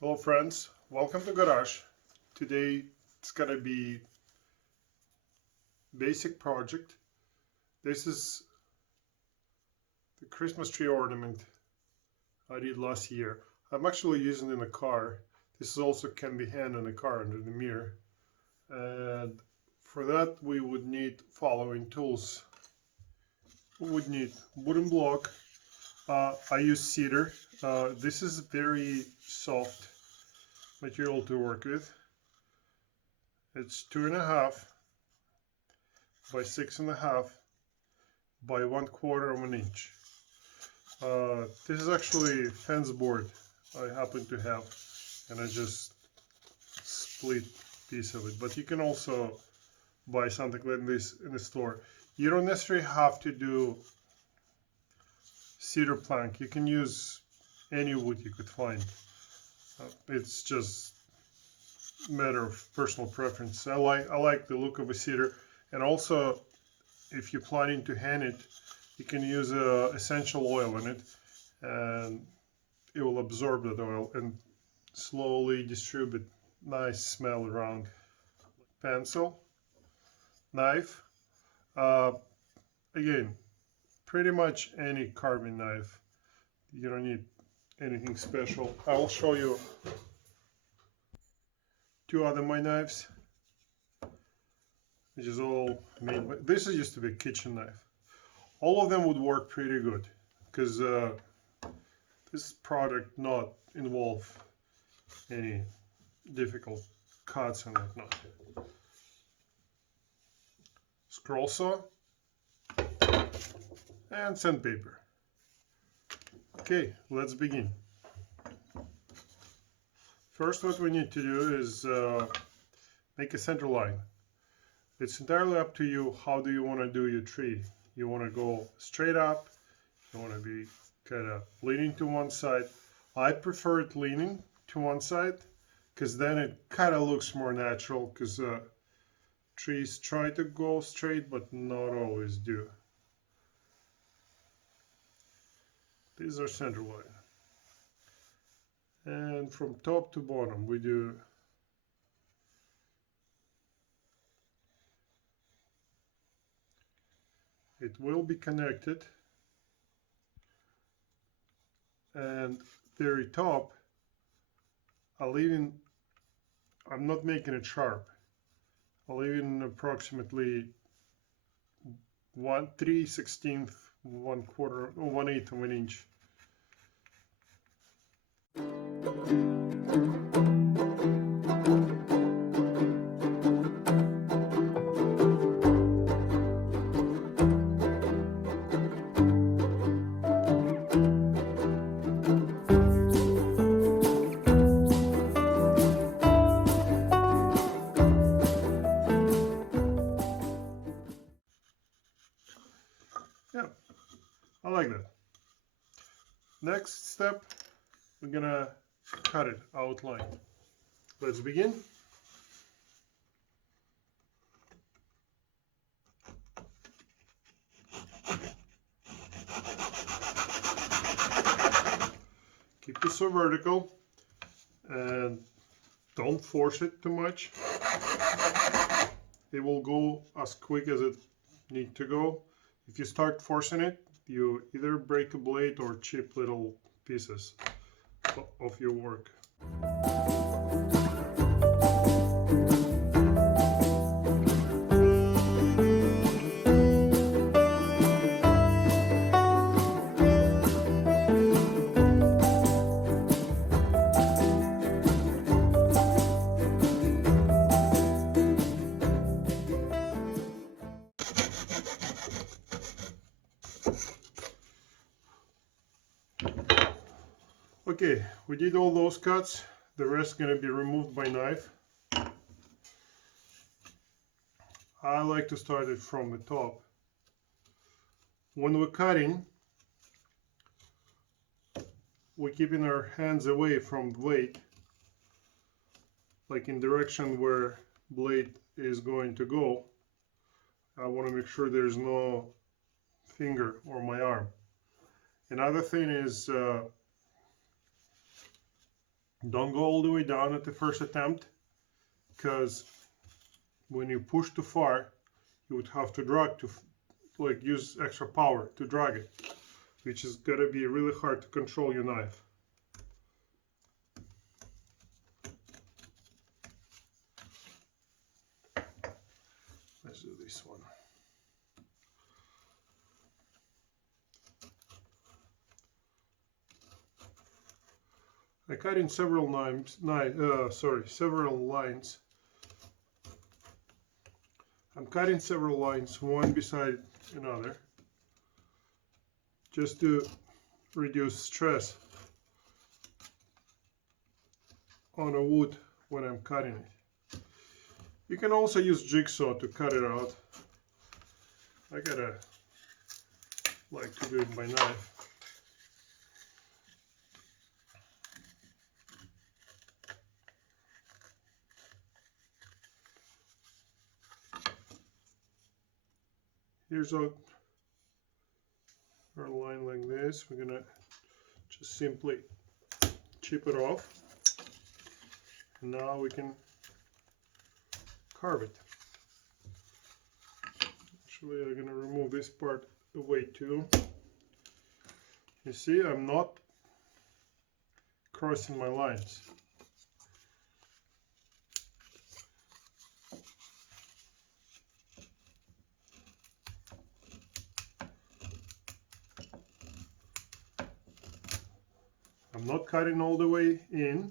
Hello friends, welcome to Garage. Today it's gonna be basic project. This is the Christmas tree ornament I did last year. I'm actually using it in a car. This also can be hung in a car under the mirror. And for that we would need following tools. We would need wooden block. I use cedar. This is very soft material to work with. It's 2.5 by 6.5 by 1/4 of an inch. This is actually fence board I happen to have, and I just split piece of it. But you can also buy something like this in the store. You don't necessarily have to do cedar plank. You can use any wood you could find. It's just a matter of personal preference. I like the look of a cedar, and also if you're planning to hang it, you can use essential oil in it, and it will absorb that oil and slowly distribute nice smell around. Pencil, knife, again, pretty much any carving knife. You don't need anything special. I will show you two other my knives, which is all made by, this used to be a kitchen knife. All of them would work pretty good because this product not involve any difficult cuts and whatnot. Scroll saw and sandpaper. Okay, let's begin. First, what we need to do is make a center line. It's entirely up to you. How do you want to do your tree? You want to go straight up, you want to be kind of leaning to one side. I prefer it leaning to one side because then it kind of looks more natural, because trees try to go straight but not always do. These are center line. And from top to bottom we do it will be connected, and very top I'm not making it sharp. I'll leave in approximately 3/16, 1/4, 1/8 of an inch. Yeah, I like that. Next step, we're gonna cut it outline. Let's begin. Keep this so vertical and don't force it too much. It will go as quick as it needs to go. If you start forcing it, you either break a blade or chip little pieces of your work. Okay, we did all those cuts. The rest is going to be removed by knife. I like to start it from the top. When we're cutting, we're keeping our hands away from the blade, like in direction where blade is going to go. I want to make sure there's no finger or my arm. Another thing is Don't go all the way down at the first attempt, because when you push too far, you would have to drag to like use extra power to drag it, which is gonna be really hard to control your knife. Let's do this one. I cut in several several lines. I'm cutting several lines, one beside another, just to reduce stress on the wood when I'm cutting it. You can also use jigsaw to cut it out. I gotta like to do it by knife. Here's our line like this. We're gonna just simply chip it off, and now we can carve it. Actually, I'm gonna remove this part away too. You see, I'm not crossing my lines. I'm not cutting all the way in.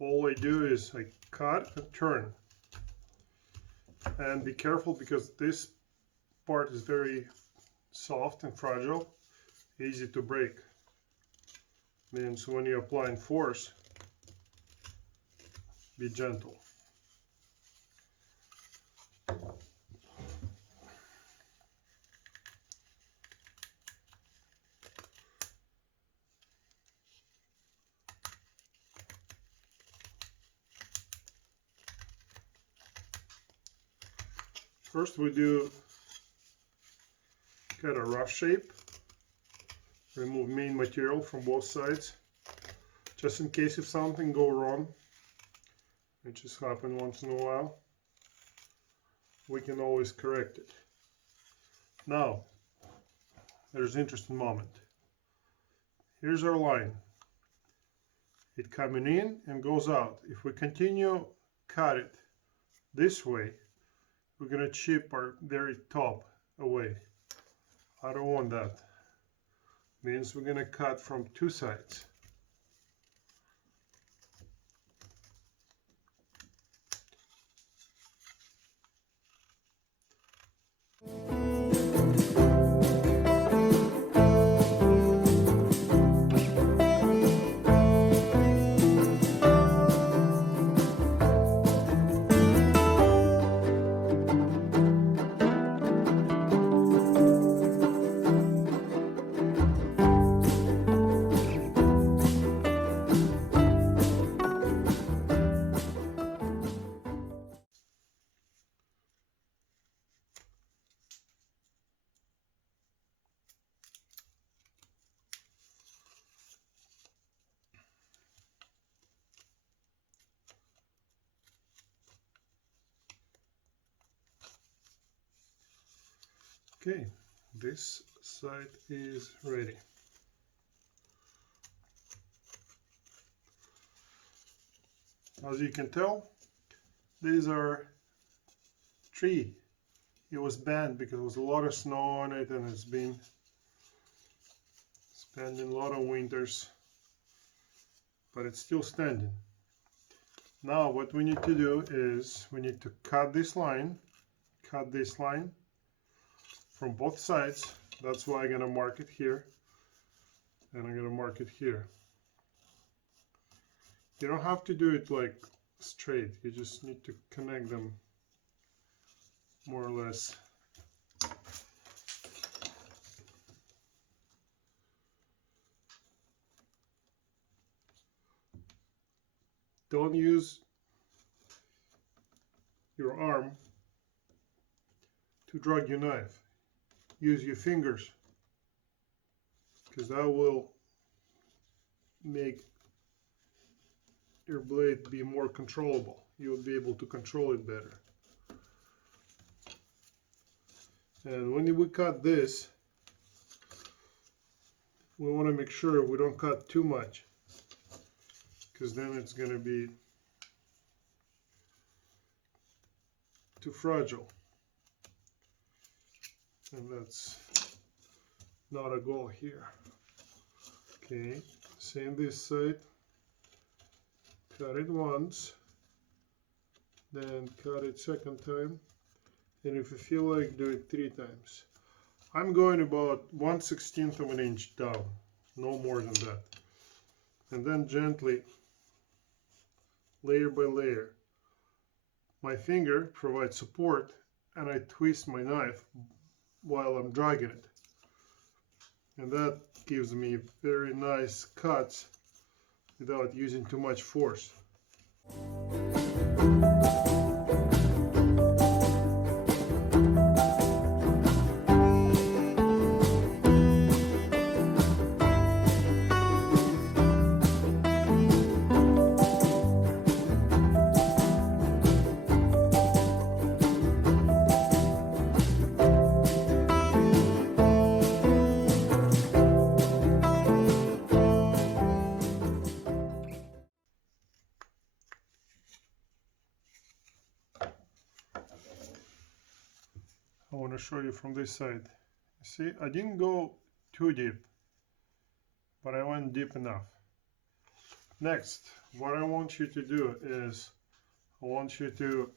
All I do is I cut and turn. And be careful, because this part is very soft and fragile, easy to break. Means when you're applying force, be gentle. First we do cut a rough shape, remove main material from both sides, just in case if something go wrong, which just happens once in a while, we can always correct it. Now, there's an interesting moment. Here's our line. It coming in and goes out. If we continue cut it this way, we're gonna chip our very top away. I don't want that. Means we're gonna cut from two sides. Okay, this side is ready. As you can tell, these are tree. It was bent because there was a lot of snow on it, and it's been spending a lot of winters, but it's still standing. Now what we need to do is we need to cut this line from both sides. That's why I'm gonna mark it here, and I'm gonna mark it here. You don't have to do it like straight, you just need to connect them more or less. Don't use your arm to drag your knife. Use your fingers, because that will make your blade be more controllable. You would be able to control it better. And when we cut this, we want to make sure we don't cut too much, because then it's going to be too fragile. And that's not a goal here. Okay, same this side. Cut it once, then cut it second time, and if you feel like, do it 3 times. I'm going about 1/16 of an inch down, no more than that. And then gently, layer by layer, my finger provides support, and I twist my knife while I'm dragging it. And that gives me very nice cuts without using too much force. I want to show you from this side. See, I didn't go too deep, but I went deep enough. Next, what I want you to do is, I want you to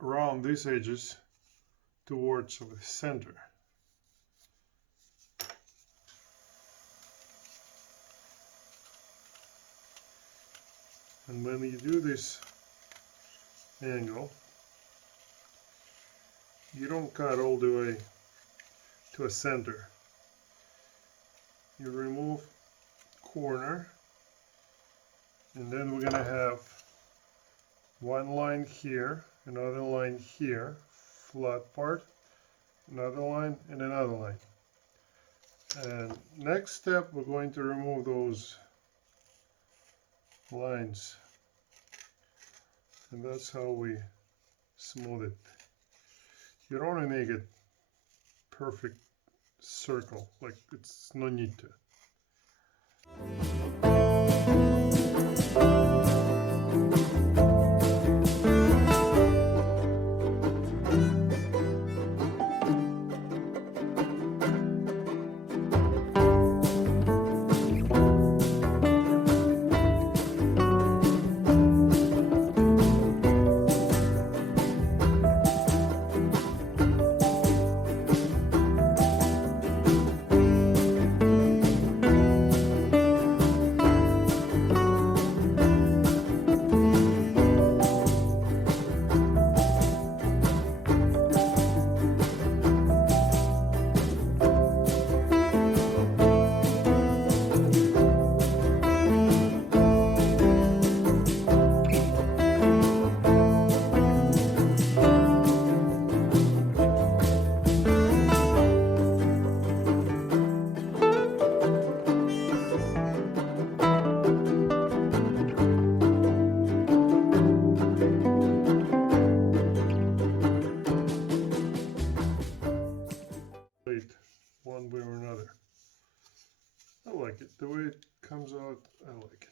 round these edges towards the center. And when you do this angle, you don't cut all the way to a center. You remove corner, and then we're gonna have one line here, another line here, flat part, another line, and another line. And next step, we're going to remove those lines, and that's how we smooth it. You don't want to make it perfect circle, like it's no need to. One way or another. I like it. The way it comes out, I like it.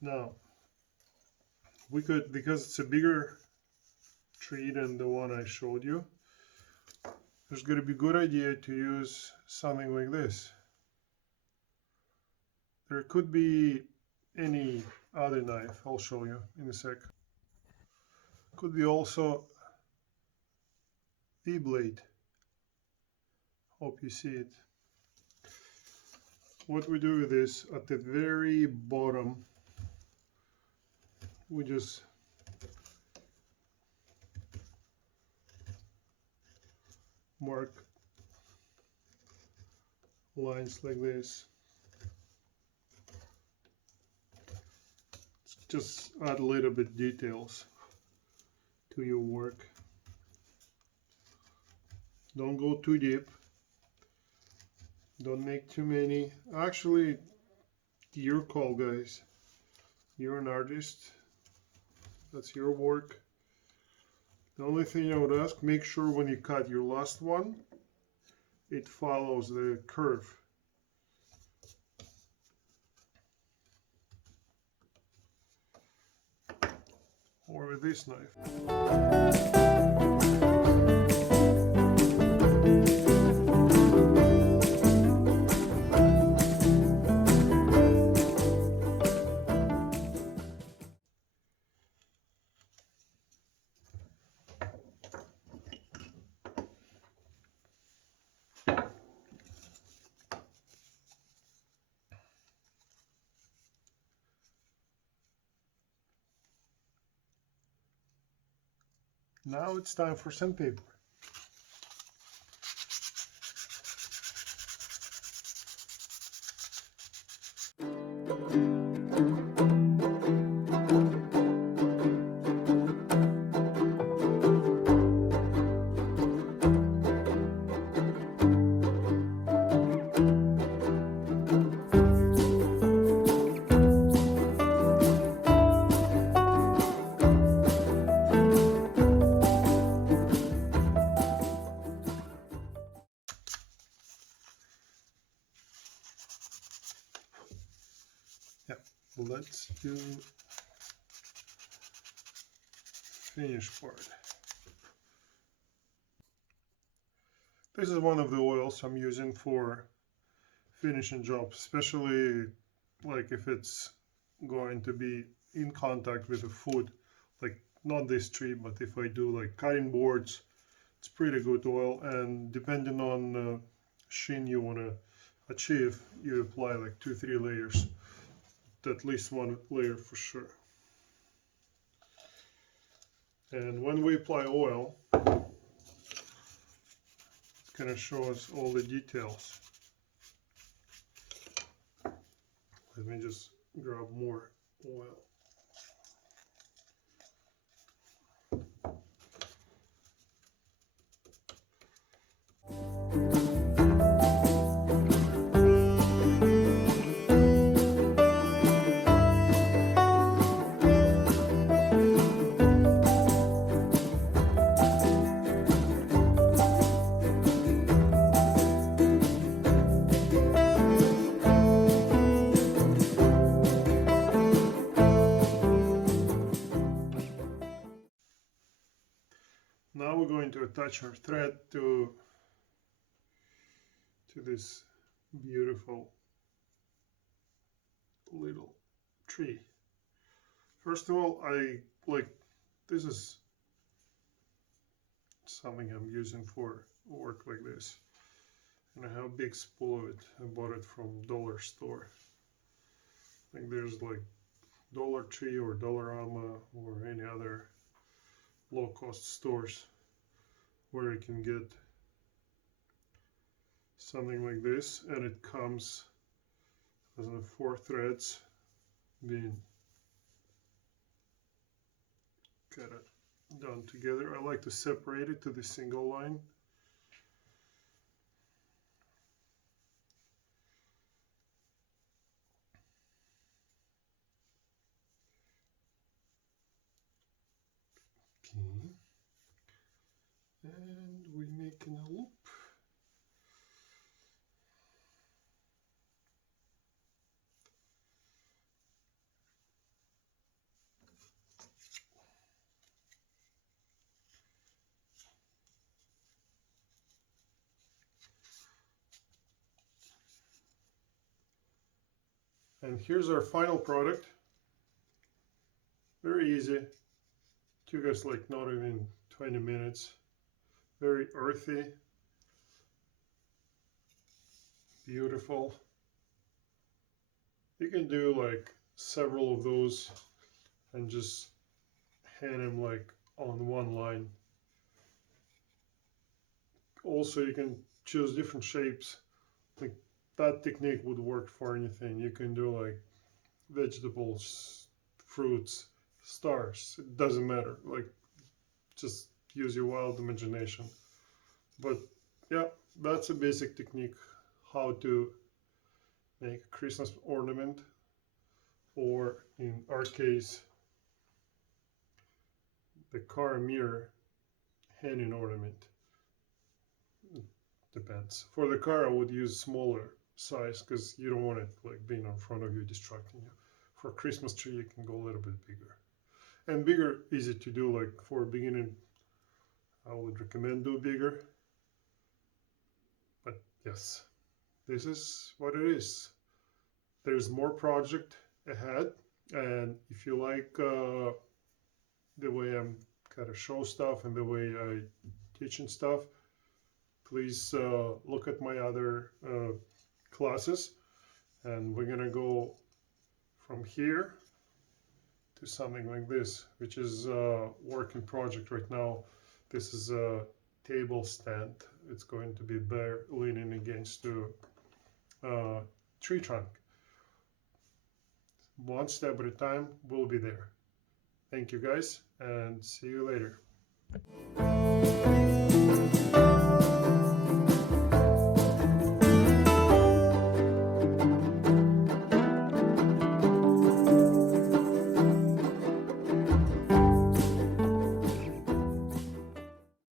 Now, we could, because it's a bigger tree than the one I showed you, there's going to be a good idea to use something like this. There could be any other knife, I'll show you in a sec. Could be also V-blade. Hope you see it. What we do with this, at the very bottom, we just mark lines like this. Just add a little bit details to your work. Don't go too deep. Don't make too many. Actually, your call, guys. You're an artist. That's your work. The only thing I would ask, make sure when you cut your last one, it follows the curve. Or with this knife. Now it's time for sandpaper. Let's do finish part. This is one of the oils I'm using for finishing jobs, especially like if it's going to be in contact with the food, like not this tree, but if I do like cutting boards, it's pretty good oil. And depending on the sheen you want to achieve, you apply like 2-3 layers, at least one layer for sure. And when we apply oil, it's going to show us all the details. Let me just grab more oil. Now we're going to attach our thread to this beautiful little tree. First of all, this is something I'm using for work like this, and I have a big spool of it. I bought it from dollar store. I think there's like Dollar Tree or Dollarama or any other low-cost stores where you can get something like this, and it comes as a 4 threads being kind of done together. I like to separate it to the single line. Okay. And we make a loop. And here's our final product. Very easy. Took us like not even 20 minutes. Very earthy. Beautiful. You can do like several of those and just hang them like on one line. Also, you can choose different shapes. Like that technique would work for anything. You can do like vegetables, fruits, stars. It doesn't matter. Like just use your wild imagination. But yeah, that's a basic technique how to make a Christmas ornament, or in our case, the car mirror hanging ornament. It depends. For the car, I would use smaller size because you don't want it like being in front of you distracting you. For a Christmas tree, you can go a little bit bigger. And bigger, easy to do. Like for a beginning, I would recommend do bigger. But yes, this is what it is. There's more project ahead, and if you like the way I'm kind of show stuff and the way I teaching stuff, please look at my other classes, and we're gonna go from here to something like this, which is a working project right now. This is a table stand. It's going to be bare leaning against the tree trunk. One step at a time, we'll be there. Thank you guys, and see you later.